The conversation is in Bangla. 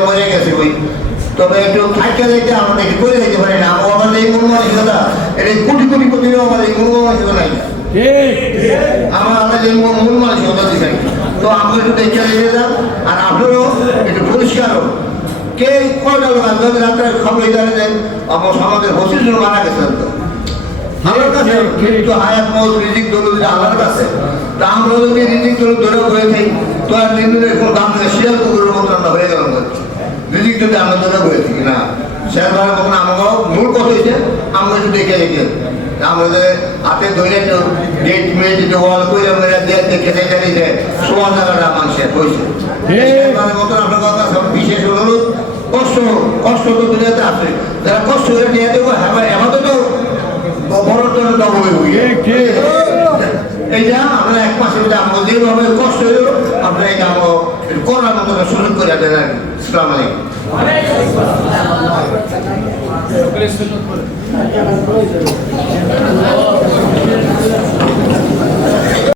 মরে গেছে ওই তবে একটু থাকা যাইতে আমরা একটু করে দিতে পারি না আমাদের এই মন মানসিকতা এটা কোটি কোটি কোটিও আমাদের এই মন মানসিকতা নাই আমাদের এই মন মানসিকতা দিচ্ছেন তো আমরা একটু দেখে রেখে যান আর আপনারও একটু পরিষ্কার হোক কে কয়টা লোক আসবে রাত্রে খবর জানে দেন আমার সমাজের হসির জন্য মারা গেছেন তো আমার কাছে কিন্তু হায়াত মত রিজিক দৌলত আল্লাহর কাছে তা আমরা যদি রিজিক দৌলত ধরে হয়ে থাকি তো আর দিন দিনের কোনো দাম নেই শিয়াল কুকুরের মতো আমরা হয়ে গেলাম রিজিক যদি আমরা ধরে হয়ে থাকি না শেয়ার ধরার মতন আমাকেও মূল কথা হয়েছে আমরা একটু দেখে রেখে আমাদের হাতে ধরে একটু গেট মেয়ে যদি ওয়াল করে আমরা দেখে দেখে দিতে সমান জায়গাটা মানুষের হয়েছে মতন আপনার কথা বিশেষ অনুরোধ কষ্ট তো দুনিয়াতে আছে যারা কষ্ট করে নিয়ে দেবো এমন তো বড় জন্য দখল এইটা আমরা এক মাসের মধ্যে আমাকে যেভাবে কষ্ট হইল আমরা এটা আমাকে করার মতো সুযোগ করে দেন আর ইসলাম আলাইকুম